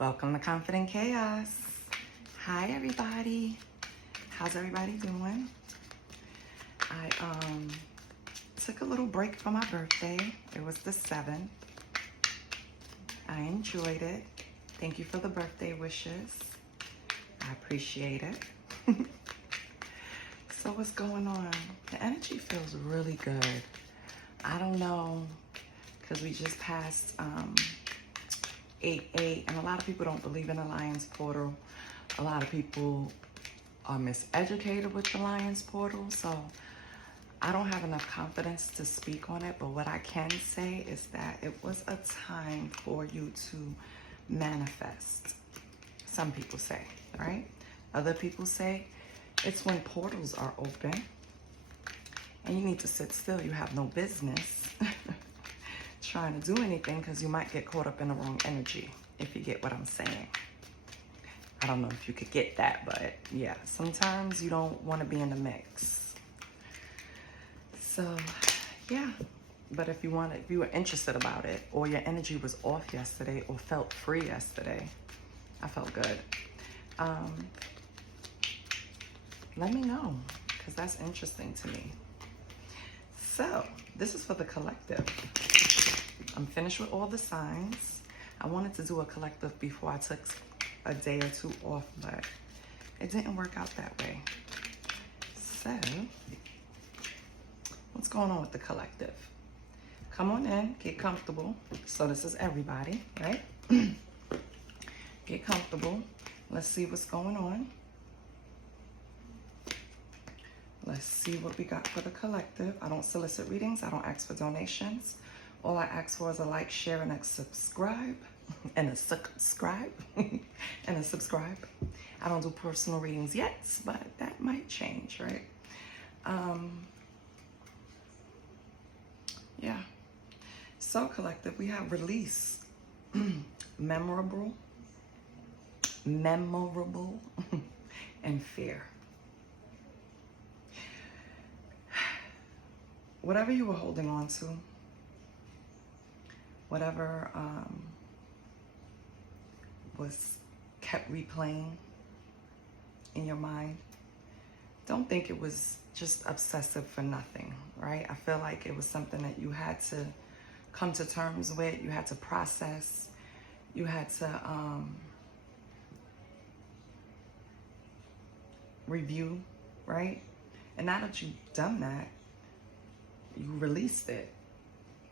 Welcome to Confident Chaos. Hi everybody. How's everybody doing? I took a little break for my birthday. It was the 7th. I enjoyed it. Thank you for the birthday wishes. I appreciate it. So what's going on? The energy feels really good. I don't know, because we just passed 8/8, and a lot of people don't believe in the Lion's Portal. A lot of people are miseducated with the Lion's Portal, so I don't have enough confidence to speak on it, but what I can say is that it was a time for you to manifest. Some people say, right? Other people say it's when portals are open and you need to sit still. You have no business trying to do anything because you might get caught up in the wrong energy, if you get what I'm saying. I don't know if you could get that, but yeah, sometimes you don't want to be in the mix. So yeah, but if you were interested about it, or your energy was off yesterday or felt free yesterday, I felt good. Let me know, because that's interesting to me. So this is for the collective. I'm finished with all the signs. I wanted to do a collective before I took a day or two off, but it didn't work out that way. So what's going on with the collective? Come on in, get comfortable. So this is everybody, right? Get comfortable. Let's see what's going on. Let's see what we got for the collective. I don't solicit readings. I don't ask for donations. All I ask for is a like, share, and a subscribe. And a subscribe. And a subscribe. I don't do personal readings yet, but that might change, right? Yeah. So collective, we have release. Memorable, and fear. Whatever you were holding on to, whatever was kept replaying in your mind, don't think it was just obsessive for nothing, right? I feel like it was something that you had to come to terms with, you had to process, you had to review, right? And now that you've done that, you released it.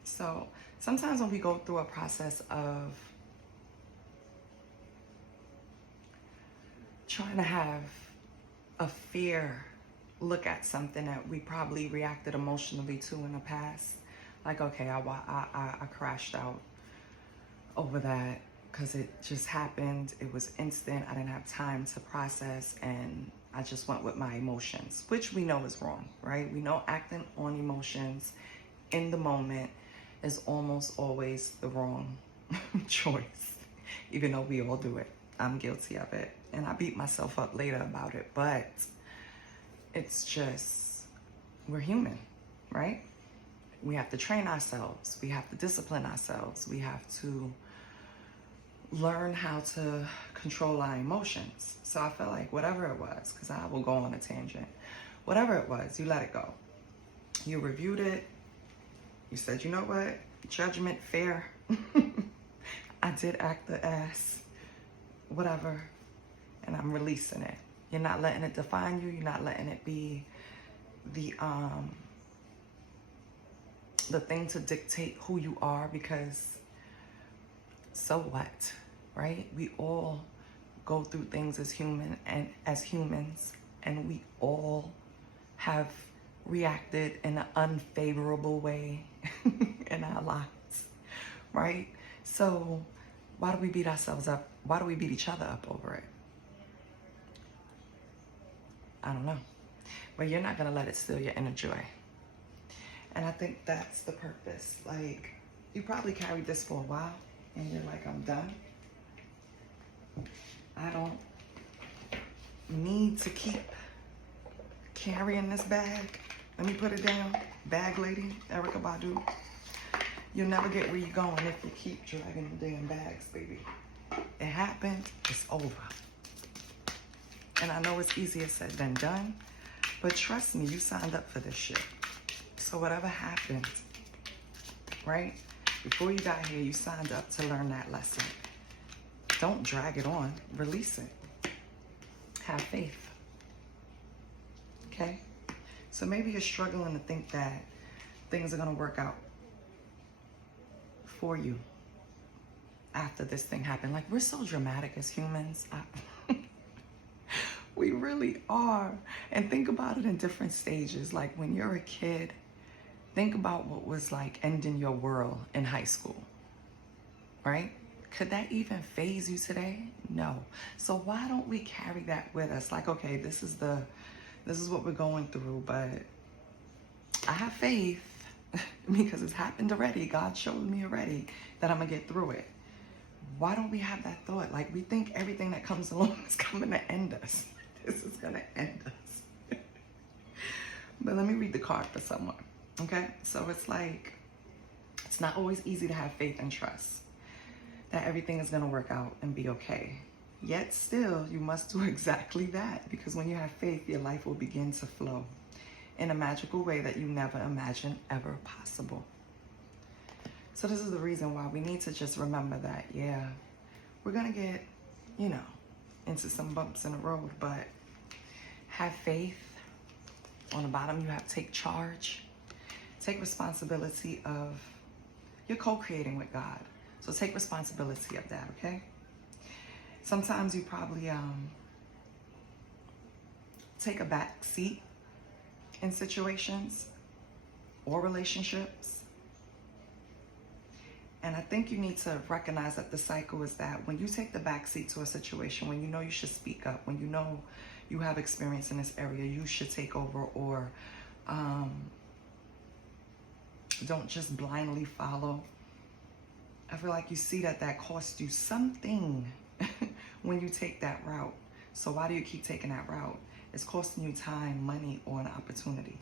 So sometimes when we go through a process of trying to have a fear look at something that we probably reacted emotionally to in the past, like, okay, I crashed out over that because it just happened. It was instant. I didn't have time to process, and I just went with my emotions, which we know is wrong, right? We know acting on emotions in the moment is almost always the wrong choice, even though we all do it. I'm guilty of it, and I beat myself up later about it, but it's just, we're human, right? We have to train ourselves. We have to discipline ourselves. We have to learn how to control our emotions. So I felt like whatever it was, because I will go on a tangent, whatever it was, you let it go. You reviewed it. You said, you know what? Judgment, fair. I did act the ass. Whatever. And I'm releasing it. You're not letting it define you. You're not letting it be the thing to dictate who you are, because so what, right? We all go through things as humans, and we all have reacted in an unfavorable way in our lives, right? So why do we beat ourselves up? Why do we beat each other up over it? I don't know. But you're not gonna let it steal your inner joy. And I think that's the purpose. Like, you probably carried this for a while and you're like, I'm done. I don't need to keep carrying this bag. Let me put it down. Bag lady, Erykah Badu. You'll never get where you're going if you keep dragging the damn bags, baby. It happened, it's over. And I know it's easier said than done, but trust me, you signed up for this shit. So whatever happened, right? Before you got here, you signed up to learn that lesson. Don't drag it on, release it. Have faith, okay? So maybe you're struggling to think that things are gonna work out for you after this thing happened. Like, we're so dramatic as humans. We really are. And think about it in different stages. Like when you're a kid, think about what was like ending your world in high school, right? Could that even faze you today? No. So why don't we carry that with us? Like, okay, this is what we're going through, but I have faith because it's happened already. God showed me already that I'm gonna get through it. Why don't we have that thought? Like, we think everything that comes along is coming to end us. This is gonna end us. But let me read the card for someone, okay? So it's like, it's not always easy to have faith and trust that everything is gonna work out and be okay. Yet still, you must do exactly that, because when you have faith, your life will begin to flow in a magical way that you never imagined ever possible. So this is the reason why we need to just remember that, yeah, we're gonna get, into some bumps in the road, but have faith. On the bottom, you have take charge. Take responsibility of, you're co-creating with God. So take responsibility of that, okay? Sometimes you probably take a back seat in situations or relationships. And I think you need to recognize that the cycle is that when you take the back seat to a situation, when you know you should speak up, when you know you have experience in this area, you should take over, or don't just blindly follow. I feel like you see that costs you something when you take that route. So why do you keep taking that route? It's costing you time, money, or an opportunity.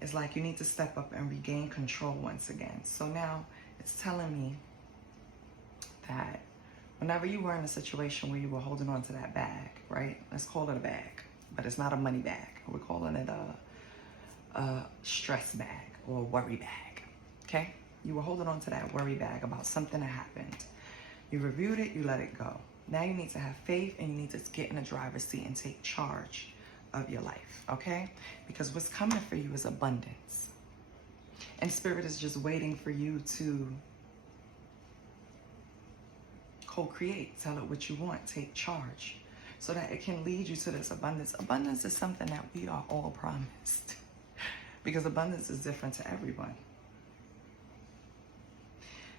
It's like you need to step up and regain control once again. So now it's telling me that whenever you were in a situation where you were holding on to that bag, right? Let's call it a bag, but it's not a money bag. We're calling it a stress bag or a worry bag, okay? You were holding on to that worry bag about something that happened. You reviewed it, you let it go. Now you need to have faith and you need to get in the driver's seat and take charge of your life, okay? Because what's coming for you is abundance. And Spirit is just waiting for you to co-create, tell it what you want, take charge, so that it can lead you to this abundance. Abundance is something that we are all promised because abundance is different to everyone.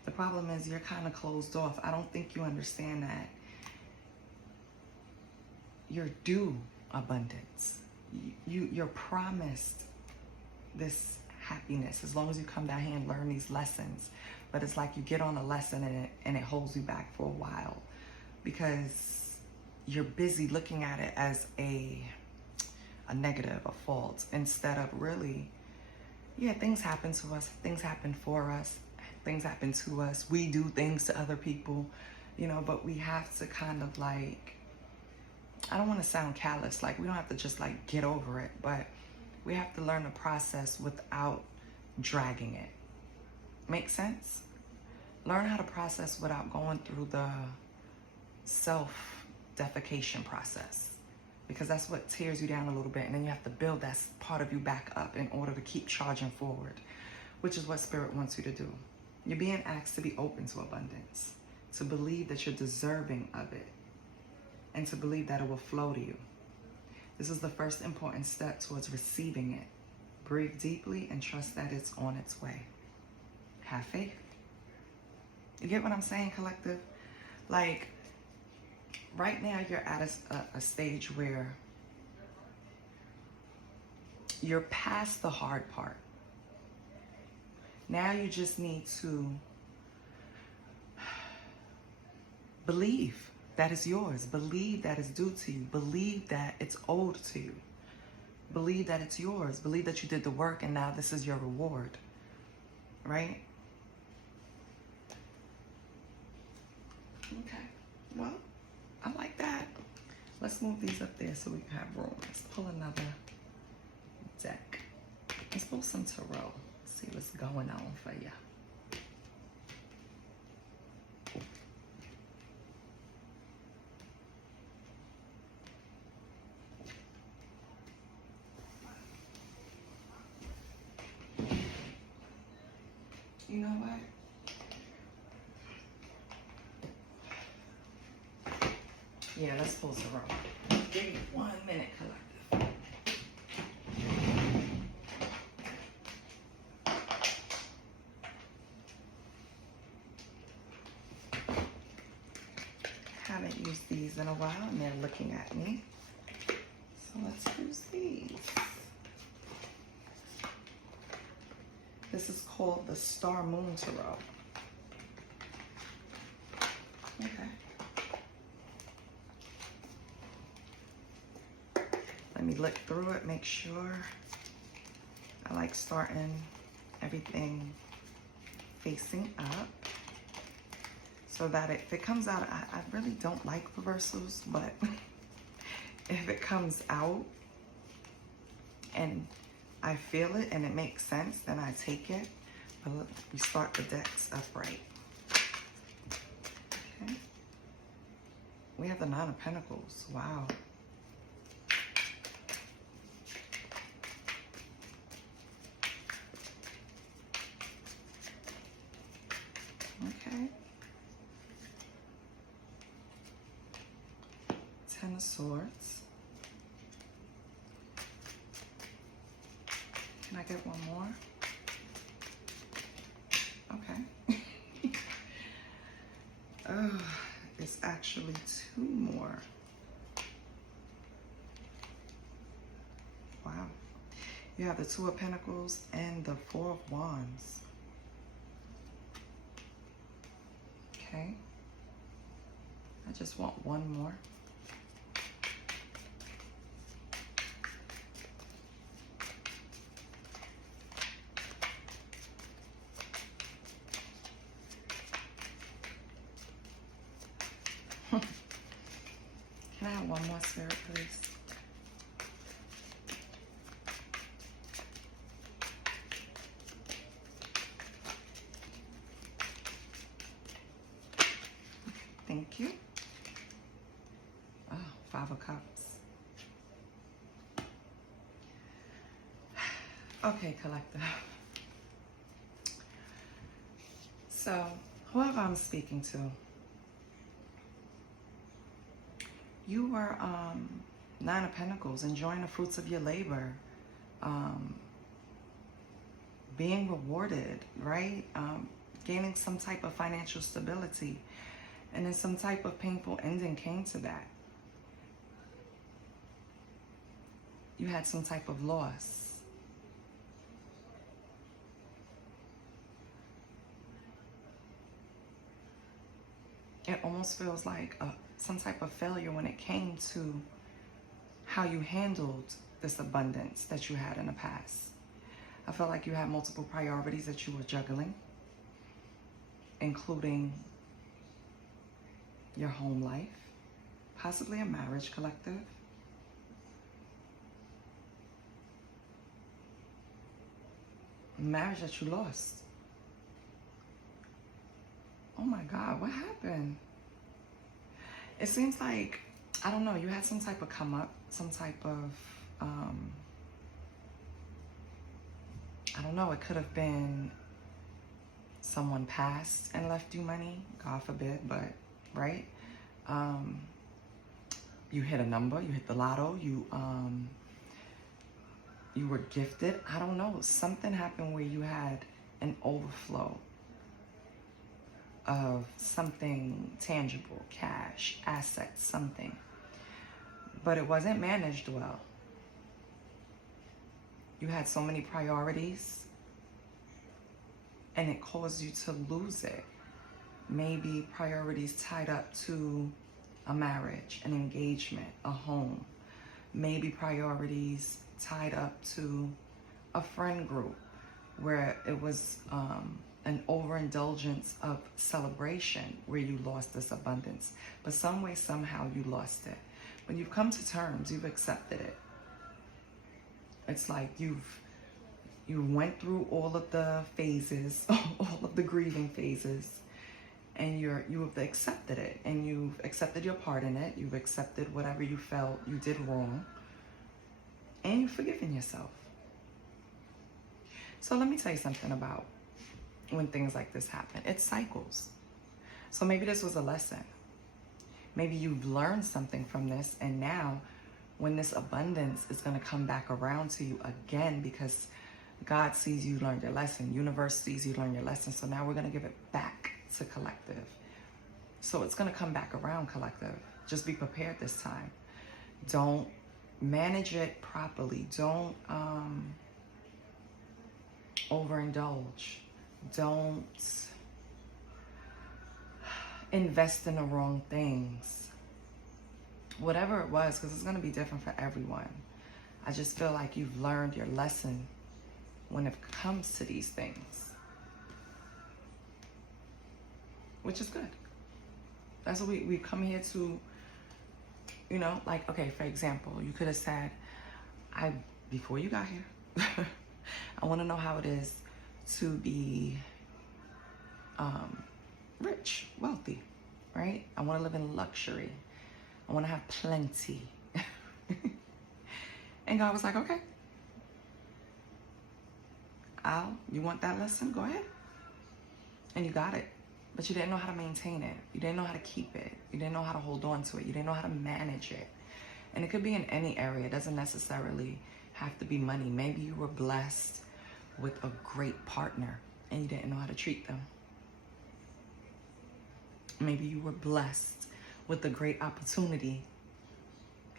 The problem is you're kind of closed off. I don't think you understand that you're due abundance. You're promised this happiness as long as you come down here and learn these lessons. But it's like you get on a lesson and it holds you back for a while because you're busy looking at it as a negative, a fault, instead of really, yeah, things happen to us, things happen for us, things happen to us, we do things to other people, but we have to kind of like, I don't want to sound callous, like we don't have to just like get over it, but we have to learn the process without dragging it. Make sense? Learn how to process without going through the self-defecation process, because that's what tears you down a little bit, and then you have to build that part of you back up in order to keep charging forward, which is what Spirit wants you to do. You're being asked to be open to abundance, to believe that you're deserving of it, and to believe that it will flow to you. This is the first important step towards receiving it. Breathe deeply and trust that it's on its way. Have faith. You get what I'm saying, collective? Like, right now you're at a stage where you're past the hard part. Now you just need to believe that it's yours. Believe that it's due to you. Believe that it's owed to you. Believe that it's yours. Believe that you did the work and now this is your reward, right? Okay, well, I like that. Let's move these up there so we can have room. Let's pull another deck. Let's pull some tarot. See what's going on for you. You know what? Yeah, let's pull tarot. Give me 1 minute, collective. Haven't used these in a while and they're looking at me. So let's use these. This is called the Star Moon Tarot. Okay. Let me look through it, make sure. I like starting everything facing up so that if it comes out, I really don't like reversals, but if it comes out and I feel it and it makes sense, then I take it. But look, we start the decks upright. Okay. We have the Nine of Pentacles. Wow. Okay. Ten of Swords. Can I get one more? Okay. Oh, it's actually two more. Wow. You have the Two of Pentacles and the Four of Wands. Okay. I just want one more. Can I have one more, Spirit, please? Thank you. Oh, Five of Cups. Okay, collective. So, whoever I'm speaking to, you were Nine of Pentacles, enjoying the fruits of your labor, being rewarded, right? Gaining some type of financial stability, and then some type of painful ending came to that. You had some type of loss. It almost feels like some type of failure when it came to how you handled this abundance that you had in the past. I felt like you had multiple priorities that you were juggling, including your home life, possibly a marriage, collective. Marriage that you lost. Oh my God, what happened? It seems like, I don't know, you had some type of come up, some type of, I don't know, it could have been someone passed and left you money, God forbid, but, right? You hit a number, you hit the lotto, you were gifted. I don't know, something happened where you had an overflow of something tangible, cash, assets, something. But it wasn't managed well. You had so many priorities and it caused you to lose it. Maybe priorities tied up to a marriage, an engagement, a home. Maybe priorities tied up to a friend group where it was an overindulgence of celebration where you lost this abundance. But some way, somehow you lost it. When you've come to terms, you've accepted it. It's like you went through all of the phases, all of the grieving phases, and you have accepted it, and you've accepted your part in it. You've accepted whatever you felt you did wrong, and you've forgiven yourself. So let me tell you something about when things like this happen. It cycles. So maybe this was a lesson. Maybe you've learned something from this, and now when this abundance is going to come back around to you again, because God sees you learned your lesson, universe sees you learn your lesson, so now we're going to give it back to collective. So it's going to come back around, collective. Just be prepared this time. Don't manage it properly. Don't overindulge. Don't invest in the wrong things. Whatever it was, because it's going to be different for everyone. I just feel like you've learned your lesson when it comes to these things, which is good. That's what we come here to, you know, like, okay, for example, you could have said, before you got here, I want to know how it is to be rich, wealthy, right? I want to live in luxury. I want to have plenty. And God was like, okay, you want that lesson? Go ahead. And you got it. But you didn't know how to maintain it. You didn't know how to keep it. You didn't know how to hold on to it. You didn't know how to manage it. And it could be in any area. It doesn't necessarily have to be money. Maybe you were blessed with a great partner and you didn't know how to treat them. Maybe you were blessed with a great opportunity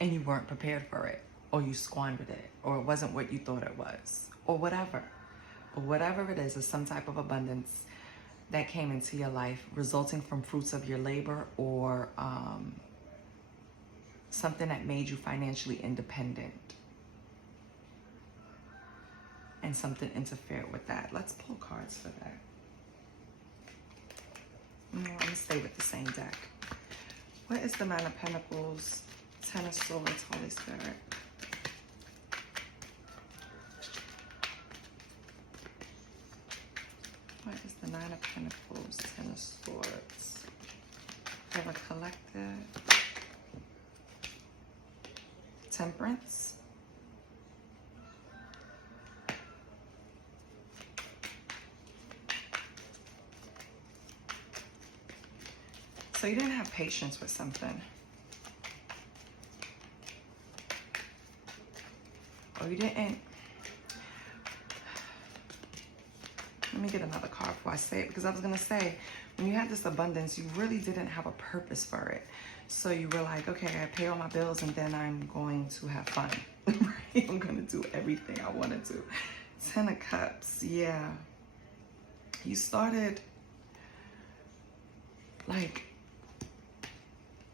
and you weren't prepared for it, or you squandered it, or it wasn't what you thought it was, or whatever. But whatever it is some type of abundance that came into your life resulting from fruits of your labor, or something that made you financially independent, and something interfered with that. Let's pull cards for that. No, I'm gonna stay with the same deck. What is the Nine of Pentacles, Ten of Swords, Holy Spirit? What is the Nine of Pentacles, Ten of Swords? We have a collective. Temperance. So you didn't have patience with something. Or you didn't. Let me get another card before I say it, because I was going to say, when you had this abundance, you really didn't have a purpose for it. So you were like, okay, I pay all my bills and then I'm going to have fun. Right? I'm going to do everything I want to do. Ten of Cups. Yeah. You started like,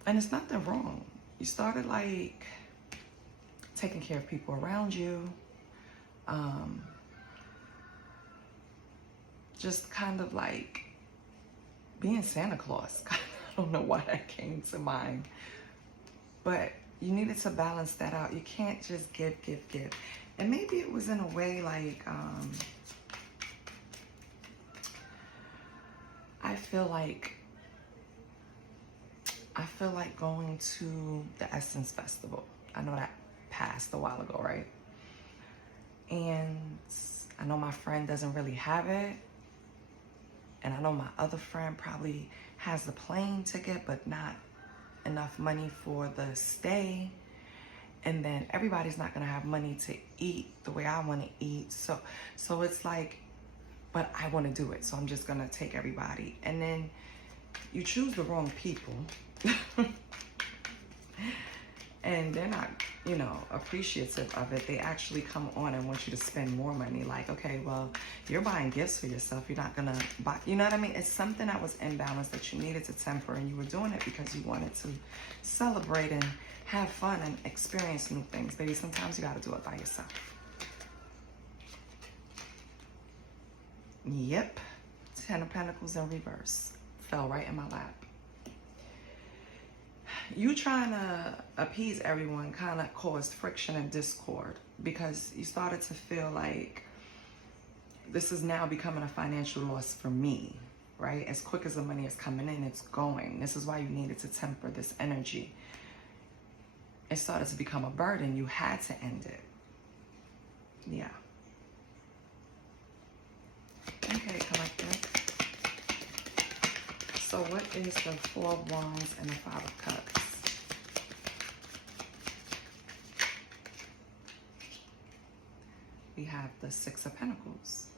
and it's nothing wrong. You started like taking care of people around you. Just kind of like being Santa Claus. I don't know why that came to mind. But you needed to balance that out. You can't just give. And maybe it was in a way like, I feel like going to the Essence Festival. I know that passed a while ago, right? And I know my friend doesn't really have it. And I know my other friend probably has the plane ticket, but not enough money for the stay. And then everybody's not gonna have money to eat the way I wanna eat. So it's like, but I wanna do it. So I'm just gonna take everybody. And then you choose the wrong people. And they're not, you know, appreciative of it. They actually come on and want you to spend more money. Like, okay, well, you're buying gifts for yourself. You're not gonna buy, you know what I mean? It's something that was imbalanced that you needed to temper, and you were doing it because you wanted to celebrate and have fun and experience new things. Baby, sometimes you gotta do it by yourself. Yep. Ten of Pentacles in reverse. Fell right in my lap. You trying to appease everyone kind of caused friction and discord because you started to feel like this is now becoming a financial loss for me, right? As quick as the money is coming in, it's going. This is why you needed to temper this energy. It started to become a burden. You had to end it. Yeah. Okay, collective. So what is the Four of Wands and the Five of Cups? We have the Six of Pentacles.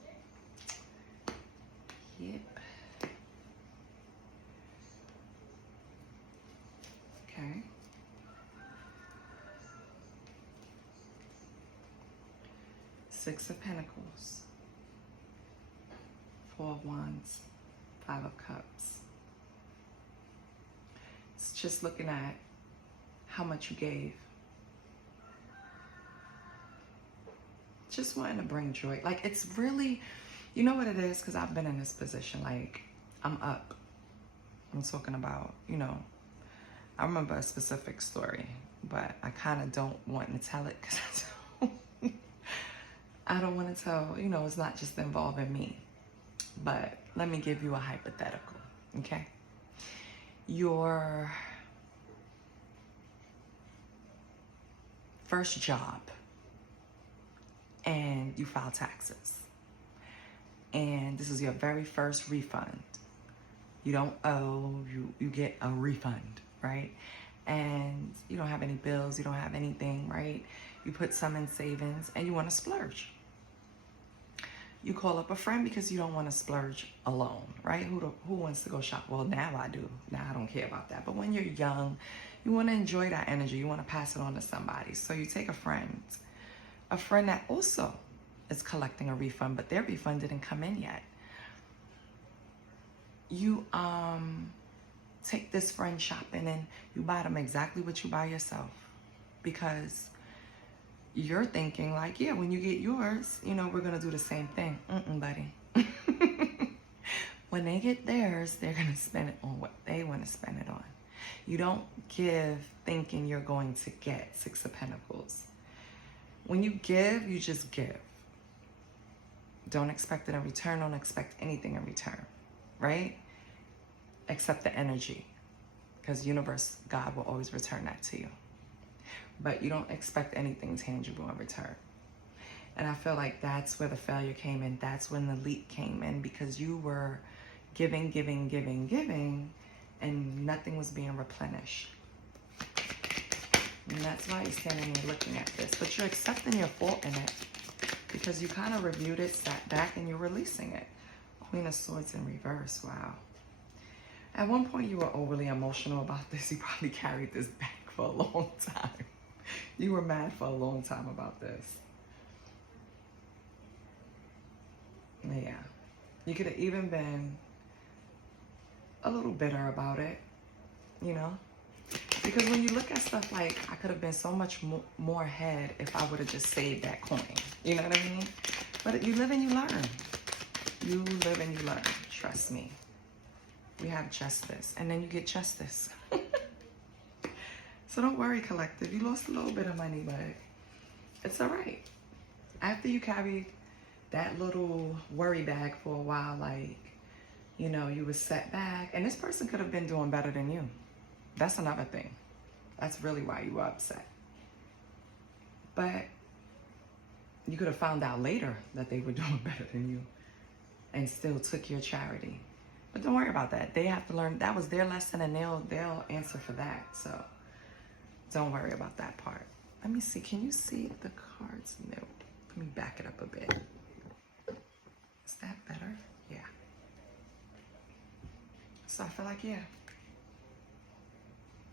Yep. Okay. Six of Pentacles. Four of Wands. Five of Cups. It's just looking at how much you gave. Just wanting to bring joy. Like, it's really, you know what it is? Because I've been in this position. Like, I'm up. I'm talking about, you know, I remember a specific story, but I kind of don't want to tell it because I don't want to tell, you know, it's not just involving me. But let me give you a hypothetical, okay? Your first job, and you file taxes, and this is your very first refund. You don't owe, you get a refund, right? And you don't have any bills, you don't have anything, right? You put some in savings and you want to splurge. You call up a friend because you don't want to splurge alone, right? Who wants to go shop? Well, now I do. Now I don't care about that. But when you're young, you want to enjoy that energy. You want to pass it on to somebody. So you take a friend that also is collecting a refund, but their refund didn't come in yet. You take this friend shopping and you buy them exactly what you buy yourself, because you're thinking like, yeah, when you get yours, you know, we're going to do the same thing. Buddy. When they get theirs, they're going to spend it on what they want to spend it on. You don't give thinking you're going to get. Six of Pentacles. When you give, you just give. Don't expect it in return. Don't expect anything in return, right? Accept the energy, because universe, God will always return that to you. But you don't expect anything tangible in return. And I feel like that's where the failure came in. That's when the leak came in, because you were giving, and nothing was being replenished. And that's why you're standing there looking at this. But you're accepting your fault in it, because you kind of reviewed it, sat back, and you're releasing it. Queen of Swords in reverse. Wow. At one point, you were overly emotional about this. You probably carried this back for a long time. You were mad for a long time about this. Yeah. You could have even been a little bitter about it, you know? Because when you look at stuff like, I could have been so much more ahead if I would have just saved that coin. You know what I mean? But you live and you learn. You live and you learn. Trust me. We have justice. And then you get justice. So don't worry, collective. You lost a little bit of money, but it's all right. After you carried that little worry bag for a while, like, you know, you were set back. And this person could have been doing better than you. That's another thing. That's really why you were upset. But you could have found out later that they were doing better than you and still took your charity. But don't worry about that. They have to learn. That was their lesson, and they'll answer for that. So don't worry about that part. Let me see. Can you see the cards? No. Let me back it up a bit. Is that better? Yeah. So I feel like, yeah.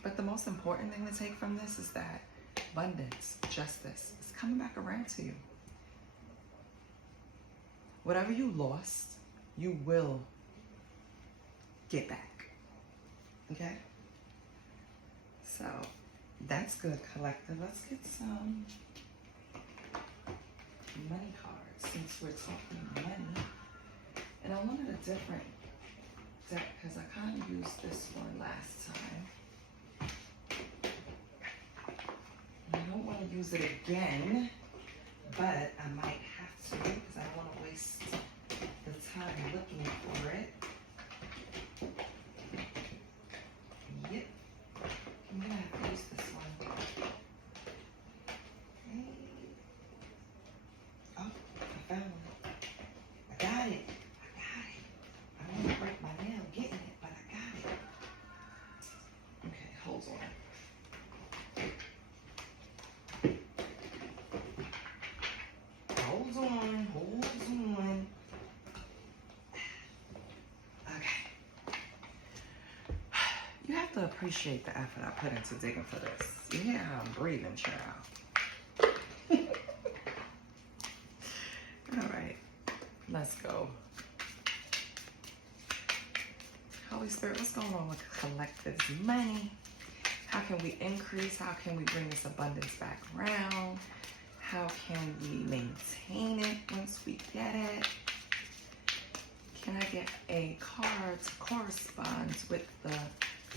But the most important thing to take from this is that abundance, justice, is coming back around to you. Whatever you lost, you will get back. Okay? So that's good, collective. Let's get some money cards, since we're talking money And I wanted a different deck because I kind of used this one last time. I don't want to use it again, but I might have to because I don't want to waste the time looking for it. Yep, I'm gonna have to use this one. Okay. Oh, I found one. I got it. I don't want to break my nail getting it, but I got it. Okay, hold on. Hold on. Okay. You have to appreciate the effort I put into digging for this. You hear how I'm breathing, child. All right, let's go. Holy Spirit, what's going on with collective money? How can we increase? How can we bring this abundance back around? How can we maintain it once we get it? Can I get a card to correspond with the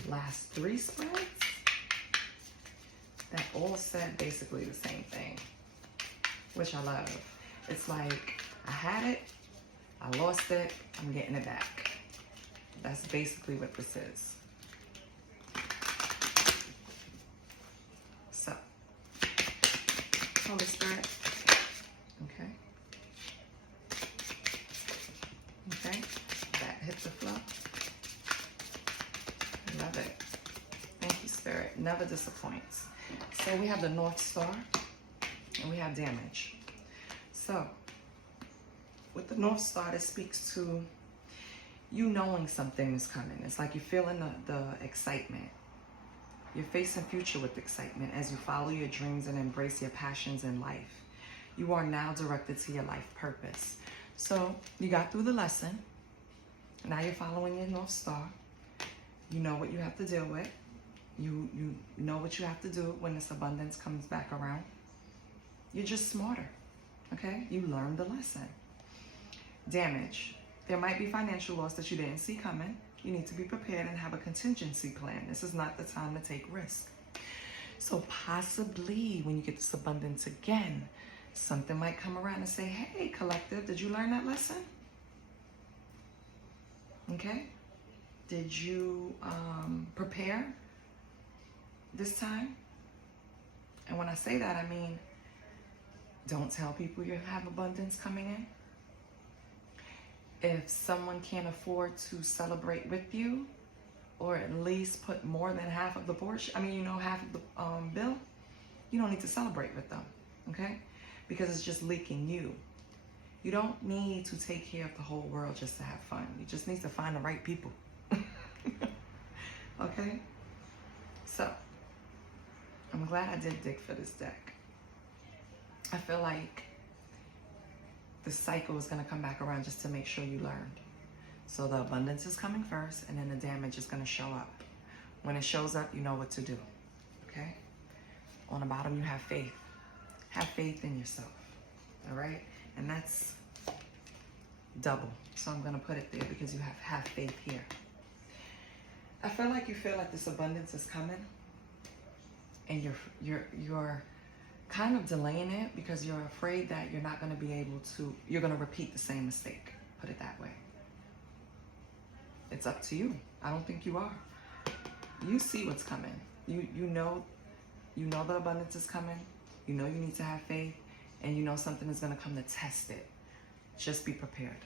last 3 spreads? That all said basically the same thing, which I love. It's like, I had it, I lost it, I'm getting it back. That's basically what this is. So, Holy Spirit. Okay. Okay. That hit the flow. Love it. Thank you, Spirit. Never disappoints. So we have the North Star and we have damage. So with the North Star, it speaks to you knowing something is coming. It's like you're feeling the excitement. You're facing future with excitement as you follow your dreams and embrace your passions in life. You are now directed to your life purpose. So you got through the lesson. Now you're following your North Star. You know what you have to deal with. You know what you have to do when this abundance comes back around. You're just smarter, okay? You learned the lesson. Damage. There might be financial loss that you didn't see coming. You need to be prepared and have a contingency plan. This is not the time to take risk. So possibly when you get this abundance again, something might come around and say, hey, collective, did you learn that lesson? Okay? Did you prepare this time? And when I say that, I mean, don't tell people you have abundance coming in. If someone can't afford to celebrate with you, or at least put more than half of the portion, half of the bill, you don't need to celebrate with them, okay? Because it's just leaking you. You don't need to take care of the whole world just to have fun. You just need to find the right people. Okay? So, I'm glad I did dig for this deck. I feel like the cycle is going to come back around just to make sure you learned. So the abundance is coming first, and then the damage is going to show up. When it shows up, you know what to do. Okay? On the bottom, you have faith. Have faith in yourself. All right? And that's double. So I'm going to put it there because you have faith here. I feel like you feel like this abundance is coming, and you're kind of delaying it because you're afraid that you're not going to be able to, you're going to repeat the same mistake. Put it that way. It's up to you. I don't think you are. You see what's coming. You know the abundance is coming. You know you need to have faith, and you know something is going to come to test it. Just be prepared.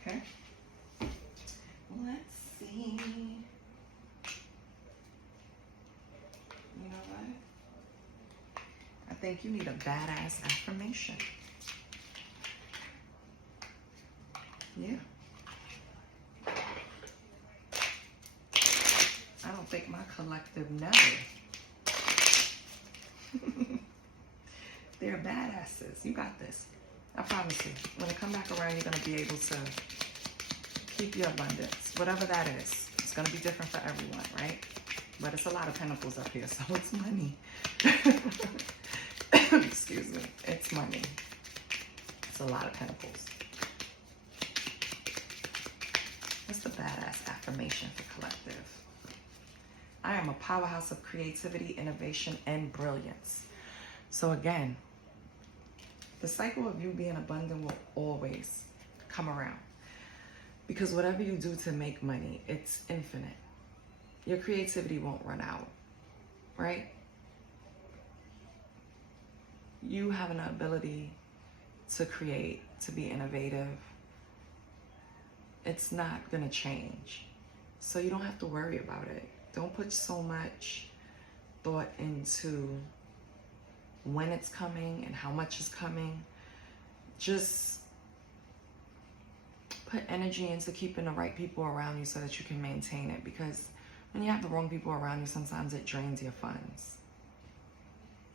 Okay? Let's see. You know what? I think you need a badass affirmation. Yeah. I don't think my collective knows. They're badasses. You got this. I promise you. When it come back around, you're going to be able to keep your abundance. Whatever that is. It's going to be different for everyone, right? But it's a lot of pentacles up here, so it's money. Excuse me. It's money. It's a lot of pentacles. What's the badass affirmation for collective? I am a powerhouse of creativity, innovation, and brilliance. So again, the cycle of you being abundant will always come around. Because whatever you do to make money, it's infinite. Your creativity won't run out, right? You have an ability to create, to be innovative. It's not gonna change. So you don't have to worry about it. Don't put so much thought into when it's coming and how much is coming. Just put energy into keeping the right people around you so that you can maintain it, because when you have the wrong people around you, sometimes it drains your funds.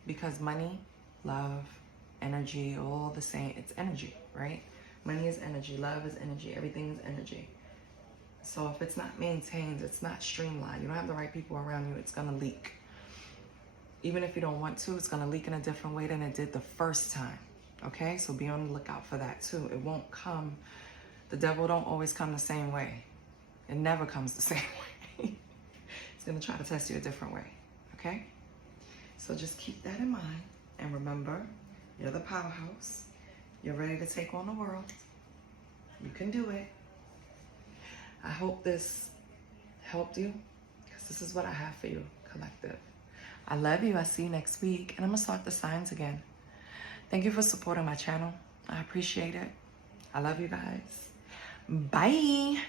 Because money, love, energy, all the same, it's energy, right? Money is energy, love is energy, everything is energy. So if it's not maintained, it's not streamlined, you don't have the right people around you, it's gonna leak. Even if you don't want to, it's gonna leak in a different way than it did the first time, okay? So be on the lookout for that too. It won't come, the devil don't always come the same way. It never comes the same way. It's gonna try to test you a different way, okay? So just keep that in mind, and remember, you're the powerhouse. You're ready to take on the world. You can do it. I hope this helped you, because this is what I have for you, collective. I love you. I'll see you next week. And I'm going to start the signs again. Thank you for supporting my channel. I appreciate it. I love you guys. Bye.